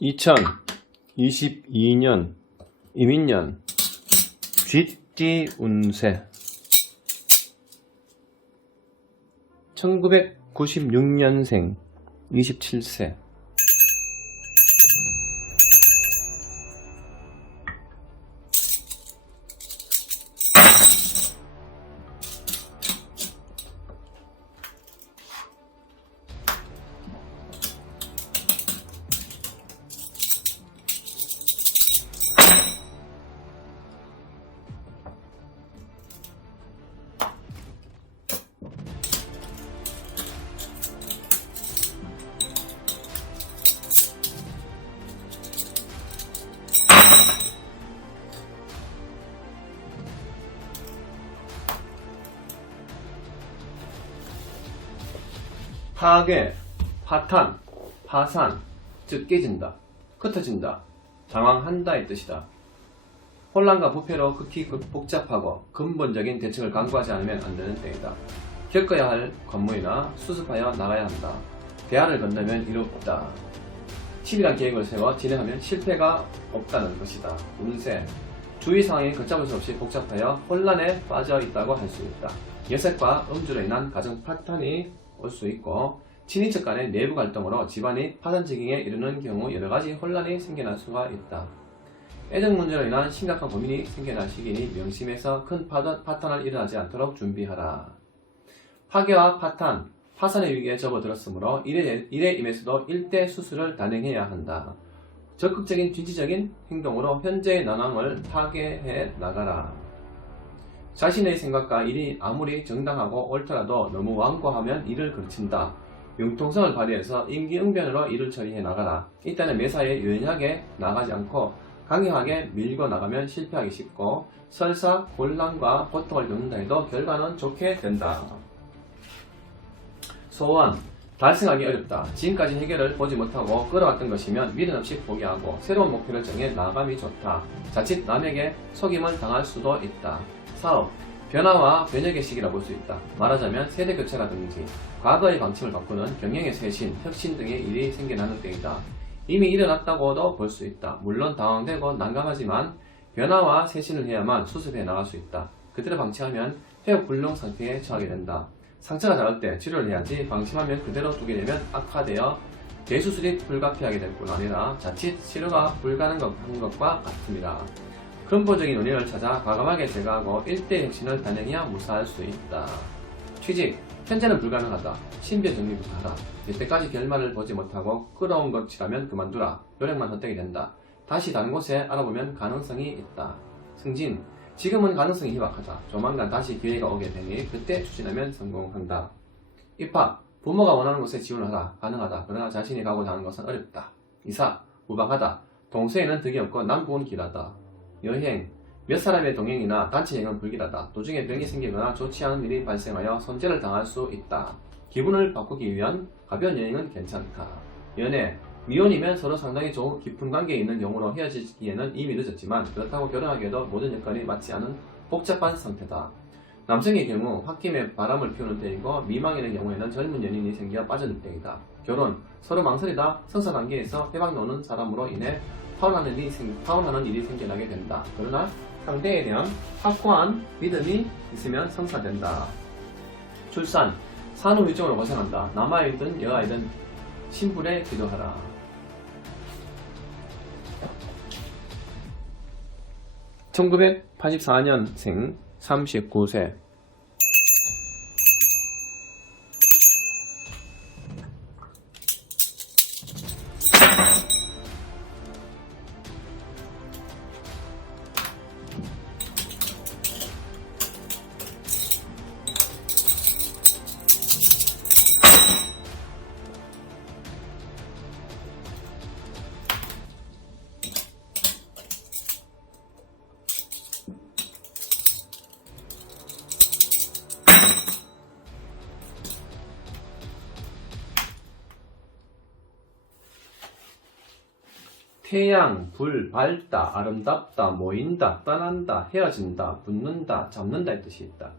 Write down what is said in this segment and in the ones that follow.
2022년 이민년 쥐띠 운세. 1996년생 27세 파괴, 파탄, 파산, 즉 깨진다, 흩어진다, 장황한다 의 뜻이다. 혼란과 부패로 극히 극- 복잡하고 근본적인 대책을 강구하지 않으면 안 되는 때이다. 겪어야 할 관문이나 수습하여 나가야 한다. 대화를 건너면 이롭다. 치밀한 계획을 세워 진행하면 실패가 없다는 것이다. 운세. 주위 상황이 걷잡을 수 없이 복잡하여 혼란에 빠져 있다고 할 수 있다. 여색과 음주로 인한 가정 파탄이 올 수 있고 친인척 간의 내부 갈등으로 집안이 파산지경에 이르는 경우 여러 가지 혼란이 생겨날 수가 있다. 애정 문제로 인한 심각한 고민이 생겨날 시기니 명심해서 큰 파탄, 파탄을 일어나지 않도록 준비하라. 파괴와 파탄, 파산의 위기에 접어들었으므로 일에, 일에 임해서도 일대 수술을 단행해야 한다. 적극적인 진취적인 행동으로 현재의 난항을 파괴해 나가라. 자신의 생각과 일이 아무리 정당하고 옳더라도 너무 완고하면 일을 그르친다. 융통성을 발휘해서 임기응변으로 일을 처리해 나가라. 이때는 매사에 유연하게 나가지 않고 강경하게 밀고 나가면 실패하기 쉽고 설사 곤란과 고통을 겪는다 해도 결과는 좋게 된다. 소원 달성하기 어렵다. 지금까지 해결을 보지 못하고 끌어왔던 것이면 미련 없이 포기하고 새로운 목표를 정해 나감이 좋다. 자칫 남에게 속임을 당할 수도 있다. 사업 변화와 변혁의 시기라 볼 수 있다. 말하자면 세대 교체라든지 과거의 방침을 바꾸는 경영의 쇄신, 혁신 등의 일이 생겨나는 때이다. 이미 일어났다고도 볼 수 있다. 물론 당황되고 난감하지만 변화와 쇄신을 해야만 수습해 나갈 수 있다. 그대로 방치하면 회복 불능 상태에 처하게 된다. 상처가 작을 때 치료를 해야지 방심하면 그대로 두게 되면 악화되어 대수술이 불가피하게 될 뿐 아니라 자칫 치료가 불가능한 것과 같습니다. 근본적인 원인을 찾아 과감하게 제거하고 일대 혁신을 단행해야 무사할 수 있다. 취직, 현재는 불가능하다. 신변 정리부터 하라. 이때까지 결말을 보지 못하고 끌어온 것이라면 그만두라. 노력만 선택이 된다. 다시 다른 곳에 알아보면 가능성이 있다. 승진, 지금은 가능성이 희박하다. 조만간 다시 기회가 오게 되니 그때 추진하면 성공한다. 입학, 부모가 원하는 곳에 지원하라. 가능하다. 그러나 자신이 가고자 하는 것은 어렵다. 이사, 무방하다. 동서에는 득이 없고 남북은 길하다. 여행, 몇 사람의 동행이나 단체 여행은 불길하다. 도중에 병이 생기거나 좋지 않은 일이 발생하여 손재를 당할 수 있다. 기분을 바꾸기 위한 가벼운 여행은 괜찮다. 연애, 미혼이면 서로 상당히 좋은 깊은 관계에 있는 경우로 헤어지기에는 이미 늦었지만 그렇다고 결혼하기에도 모든 여건이 맞지 않은 복잡한 상태다. 남성의 경우 홧김에 바람을 피우는 때이고 미망인의 경우에는 젊은 연인이 생겨 빠져들 때이다. 결혼, 서로 망설이다 성사 단계에서 해방 노는 사람으로 인해 파혼하는 일이, 생, 파혼하는 일이 생겨나게 된다. 그러나 상대에 대한 확고한 믿음이 있으면 성사된다. 출산, 산후유증으로 고생한다. 남아이든 여아이든 신불에 기도하라. (1984년생) (39세) 태양, 불, 밝다, 아름답다, 모인다, 떠난다, 헤어진다, 붙는다, 잡는다 의 뜻이 있다.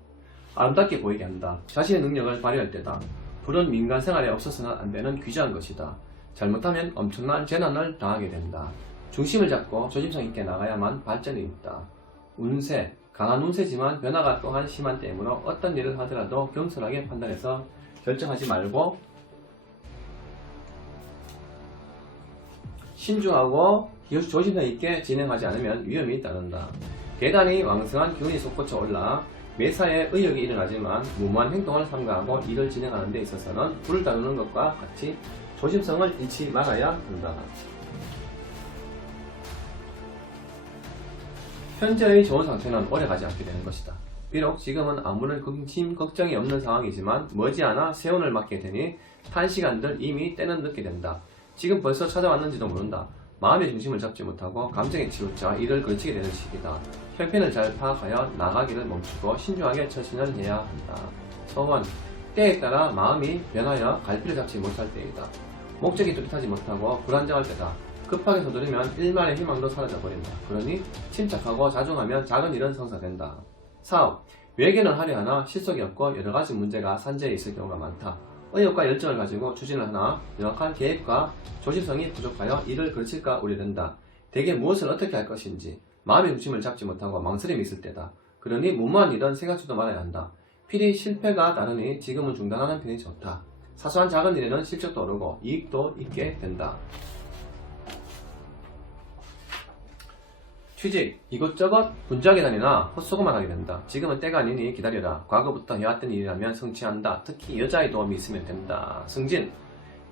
아름답게 보이게 한다. 자신의 능력을 발휘할 때다. 불은 민간 생활에 없어서는 안 되는 귀중한 것이다. 잘못하면 엄청난 재난을 당하게 된다. 중심을 잡고 조심성 있게 나가야만 발전이 있다. 운세, 강한 운세지만 변화가 또한 심한 때이므로 어떤 일을 하더라도 겸손하게 판단해서 결정하지 말고 신중하고 조심성 있게 진행하지 않으면 위험이 따른다. 계단이 왕성한 기운이 솟구쳐 올라 매사에 의욕이 일어나지만 무모한 행동을 삼가하고 일을 진행하는 데 있어서는 불을 다루는 것과 같이 조심성을 잃지 말아야 한다. 현재의 좋은 상태는 오래가지 않게 되는 것이다. 비록 지금은 아무런 근심 걱정이 없는 상황이지만 머지않아 세운을 맞게 되니 단시간들 이미 때는 늦게 된다. 지금 벌써 찾아왔는지도 모른다. 마음의 중심을 잡지 못하고 감정에 치우쳐 일을 걸치게 되는 시기다. 형편을 잘 파악하여 나가기를 멈추고 신중하게 처신을 해야 한다. 소원, 때에 따라 마음이 변하여 갈피를 잡지 못할 때이다. 목적이 뚜렷하지 못하고 불안정할 때다. 급하게 서두르면 일말의 희망도 사라져버린다. 그러니 침착하고 자중하면 작은 일은 성사된다. 사업, 외계는 하려 하나 실속이 없고 여러 가지 문제가 산재해 있을 경우가 많다. 의욕과 열정을 가지고 추진을 하나 명확한 계획과 조심성이 부족하여 일을 걸칠까 우려된다. 대개 무엇을 어떻게 할 것인지 마음의 중심을 잡지 못하고 망설임이 있을 때다. 그러니 무모한 일은 생각지도 말아야 한다. 필히 실패가 따르니 지금은 중단하는 편이 좋다. 사소한 작은 일에는 실적도 오르고 이익도 있게 된다. 취직, 이것저것 분주하게 다니나 헛수고만 하게 된다. 지금은 때가 아니니 기다려라. 과거부터 해왔던 일이라면 성취한다. 특히 여자의 도움이 있으면 된다. 승진,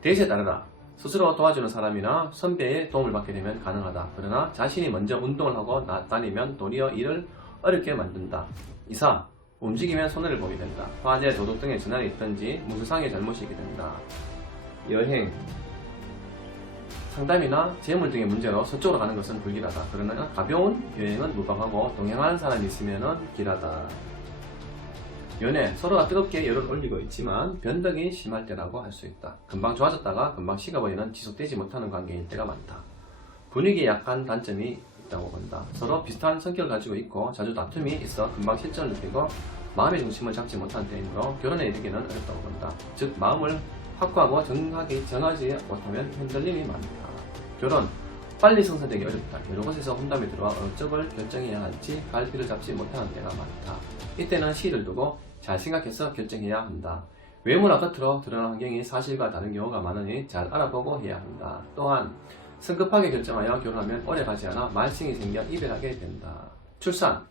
대세에 따르라. 스스로 도와주는 사람이나 선배의 도움을 받게 되면 가능하다. 그러나 자신이 먼저 운동을 하고 나- 다니면 도리어 일을 어렵게 만든다. 이사, 움직이면 손해를 보게 된다. 화재, 도둑 등의 전환이 있든지 무수상의 잘못이 있게 된다. 여행, 상담이나 재물 등의 문제로 서쪽으로 가는 것은 불길하다. 그러나 가벼운 여행은 무방하고 동행하는 사람이 있으면 길하다. 연애, 서로가 뜨겁게 열을 올리고 있지만 변덕이 심할 때라고 할 수 있다. 금방 좋아졌다가 금방 식어버리는 지속되지 못하는 관계일 때가 많다. 분위기에 약한 단점이 있다고 본다. 서로 비슷한 성격을 가지고 있고 자주 다툼이 있어 금방 실전을 느끼고 마음의 중심을 잡지 못한 때이므로 결혼에 이르기는 어렵다고 본다. 즉 마음을 확고하고 정하게 정하지 못하면 흔들림이 많다. 결혼 빨리 성사되기 어렵다. 여러 곳에서 혼담이 들어와 어느 쪽을 결정해야 할지 갈피를 잡지 못하는 때가 많다. 이때는 시를 두고 잘 생각해서 결정해야 한다. 외모나 겉으로 드러난 환경이 사실과 다른 경우가 많으니 잘 알아보고 해야 한다. 또한 성급하게 결정하여 결혼하면 오래가지 않아 말썽이 생겨 이별하게 된다. 출산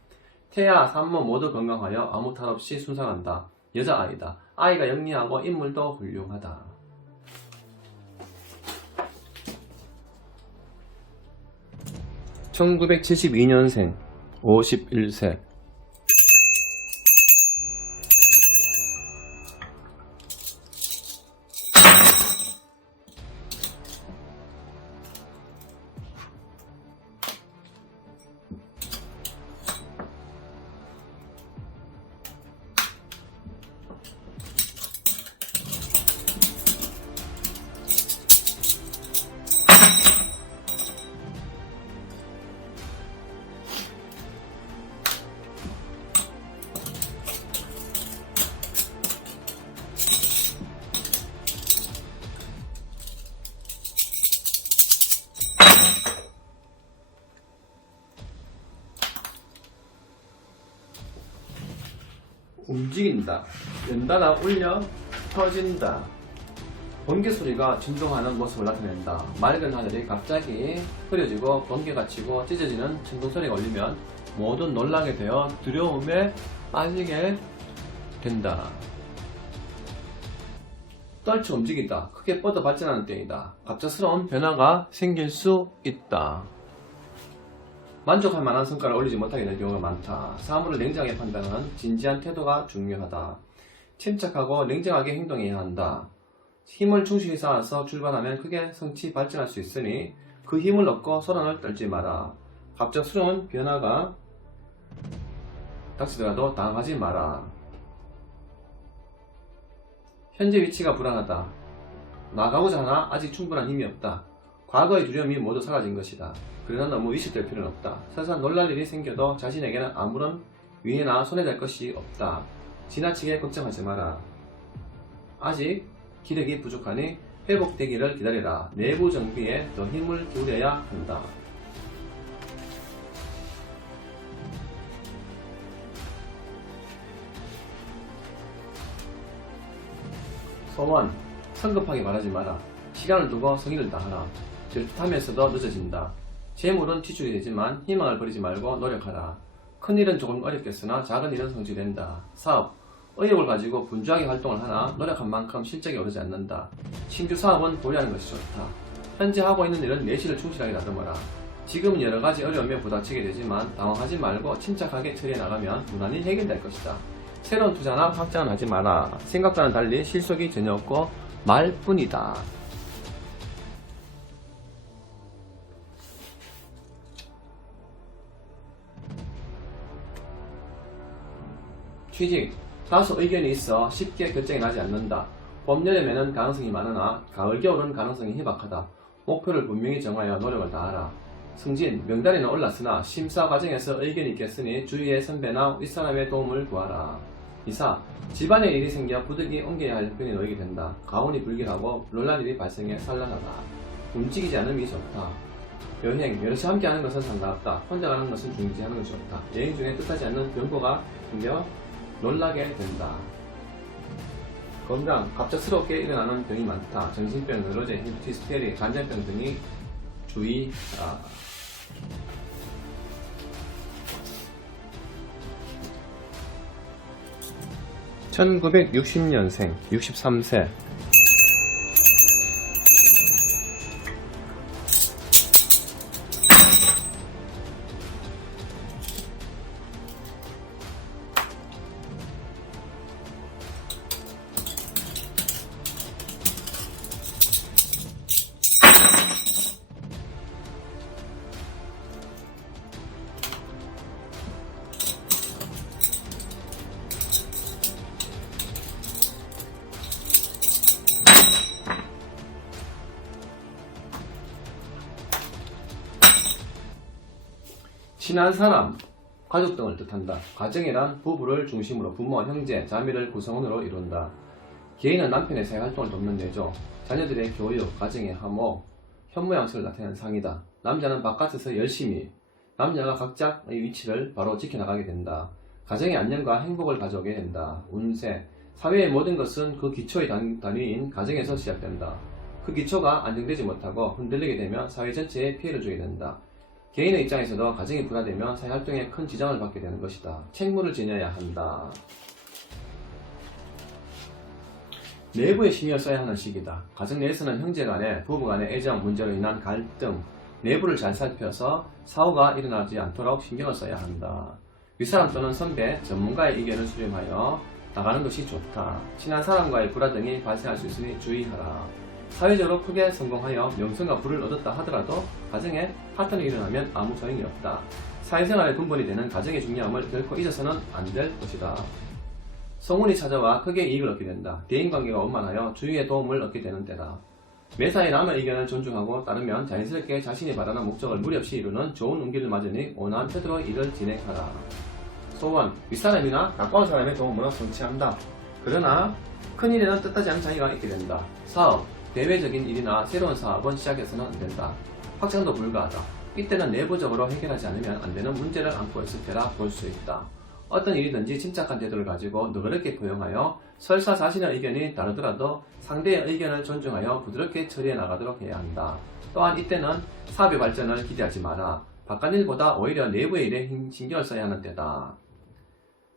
태아, 산모 모두 건강하여 아무 탈 없이 순산한다. 여자아이다. 아이가 영리하고 인물도 훌륭하다. (1972년생) (51세) 움직인다. 연달아 울려 터진다. 번개 소리가 진동하는 모습을 나타낸다. 맑은 하늘이 갑자기 흐려지고 번개가 치고 찢어지는 진동 소리가 울리면 모두 놀라게 되어 두려움에 빠지게 된다. 떨쳐 움직인다. 크게 뻗어 발전하는 때이다. 갑작스러운 변화가 생길 수 있다. 만족할 만한 성과를 올리지 못하게 될 경우가 많다. 사물을 냉정하게 판단하는 진지한 태도가 중요하다. 침착하고 냉정하게 행동해야 한다. 힘을 충실히 쌓아서 출발하면 크게 성취 발전할 수 있으니 그 힘을 얻고 소란을 떨지 마라. 갑작스러운 변화가 닥치더라도 당하지 마라. 현재 위치가 불안하다. 나가고자 하나 아직 충분한 힘이 없다. 과거의 두려움이 모두 사라진 것이다. 그러나 너무 위축될 필요는 없다. 설사 놀랄 일이 생겨도 자신에게는 아무런 위해나 손해될 것이 없다. 지나치게 걱정하지 마라. 아직 기력이 부족하니 회복되기를 기다리라. 내부 정비에 더 힘을 기울여야 한다. 소원, 성급하게 말하지 마라. 시간을 두고 성의를 다하라. 질투하면서도 늦어진다. 재물은 지출이 되지만 희망을 버리지 말고 노력하라. 큰 일은 조금 어렵겠으나 작은 일은 성취된다. 사업, 의욕을 가지고 분주하게 활동을 하나 노력한 만큼 실적이 오르지 않는다. 신규 사업은 보류하는 것이 좋다. 현재 하고 있는 일은 내실을 충실하게 다듬어라. 지금은 여러 가지 어려움에 부닥치게 되지만 당황하지 말고 침착하게 처리해 나가면 무난히 해결될 것이다. 새로운 투자나 확장은 하지 마라. 생각과는 달리 실속이 전혀 없고 말뿐이다. 취직, 다소 의견이 있어 쉽게 결정이 나지 않는다. 봄, 여름에는 가능성이 많으나 가을, 겨울은 가능성이 희박하다. 목표를 분명히 정하여 노력을 다하라. 승진, 명단에는 올랐으나 심사 과정에서 의견이 있겠으니 주위의 선배나 윗사람의 도움을 구하라. 이사, 집안에 일이 생겨 부득이 옮겨야 할 편에 놓이게 된다. 가온이 불길하고 논란 일이 발생해 산란하다. 움직이지 않음이 좋다. 여행, 여럿이 함께 하는 것은 상관없다. 혼자 가는 것은 중지하는 것이 좋다. 여행 중에 뜻하지 않는 변고가 생겨 놀라게 된다. 건강, 갑작스럽게 일어나는 병이 많다. 정신병, 의로제, 히스테리, 간장병 등이 주의하라. (1960년생) (63세) 친한 사람, 가족 등을 뜻한다. 가정이란 부부를 중심으로 부모, 형제, 자매를 구성원으로 이룬다. 개인은 남편의 새 활동을 돕는 데죠. 자녀들의 교육, 가정의 화목, 현모양처를 나타내는 상이다. 남자는 바깥에서 열심히, 남녀가 각자의 위치를 바로 지켜나가게 된다. 가정의 안녕과 행복을 가져오게 된다. 운세, 사회의 모든 것은 그 기초의 단- 단위인 가정에서 시작된다. 그 기초가 안정되지 못하고 흔들리게 되면 사회 전체에 피해를 주게 된다. 개인의 입장에서도 가정이 분화되면 사회활동에 큰 지장을 받게 되는 것이다. 책무를 지녀야 한다. 내부에 신경 써야 하는 시기다. 가정 내에서는 형제 간에, 부부 간의 애정, 문제로 인한 갈등, 내부를 잘 살펴서 사고가 일어나지 않도록 신경을 써야 한다. 윗사람 또는 선배, 전문가의 의견을 수렴하여 나가는 것이 좋다. 친한 사람과의 불화 등이 발생할 수 있으니 주의하라. 사회적으로 크게 성공하여 명성과 부를 얻었다 하더라도 가정에 파탄이 일어나면 아무 소용이 없다. 사회생활의 근본이 되는 가정의 중요함을 결코 잊어서는 안 될 것이다. 성운이 찾아와 크게 이익을 얻게 된다. 대인관계가 원만하여 주위의 도움을 얻게 되는 때다. 매사에 남의 의견을 존중하고 따르면 자연스럽게 자신이 바라는 목적을 무리 없이 이루는 좋은 운기를 맞으니 온화한 태도로 일을 진행하라. 소원, 윗사람이나 가까운 사람의 도움으로 성취한다. 그러나 큰일에는 뜻하지 않은 차이가 있게 된다. 사업, 대외적인 일이나 새로운 사업은 시작해서는 안 된다. 확장도 불가하다. 이때는 내부적으로 해결하지 않으면 안 되는 문제를 안고 있을 때라 볼 수 있다. 어떤 일이든지 침착한 태도를 가지고 너그럽게 고용하여 설사 자신의 의견이 다르더라도 상대의 의견을 존중하여 부드럽게 처리해 나가도록 해야 한다. 또한 이때는 사업의 발전을 기대하지 마라. 바깥 일보다 오히려 내부의 일에 힘- 신경을 써야 하는 때다.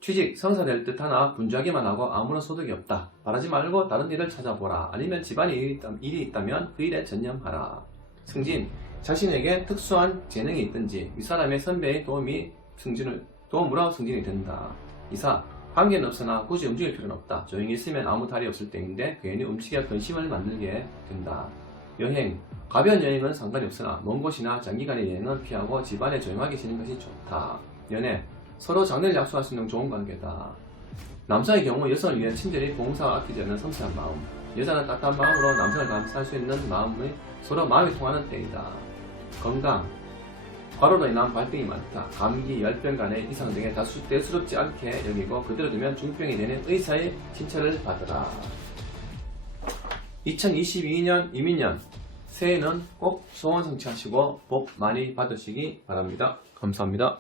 취직, 성사될 듯 하나 분주하기만 하고 아무런 소득이 없다. 바라지 말고 다른 일을 찾아보라. 아니면 집안에 일이, 있다, 일이 있다면 그 일에 전념하라. 승진, 자신에게 특수한 재능이 있든지 윗사람의 선배의 도움이 승진을, 도움으로 승진이 된다. 이사, 관계는 없으나 굳이 움직일 필요는 없다. 조용히 있으면 아무 탈이 없을 때인데 괜히 움직여 근심을 만들게 된다. 여행, 가벼운 여행은 상관이 없으나 먼 곳이나 장기간의 여행은 피하고 집안에 조용하게 지는 것이 좋다. 연애, 서로 장래를 약속할 수 있는 좋은 관계다. 남성의 경우 여성을 위해 친절히 봉사와 아끼지 않는 섬세한 마음. 여자는 따뜻한 마음으로 남성을 감싸할 수 있는 마음이 서로 마음이 통하는 때이다. 건강. 과로로 인한 발병이 많다. 감기, 열병 간의 이상 등에 다수 대수롭지 않게 여기고 그대로 두면 중병이 되는 의사의 진찰을 받으라. 2022년 이민년 새해는 꼭 소원 성취하시고 복 많이 받으시기 바랍니다. 감사합니다.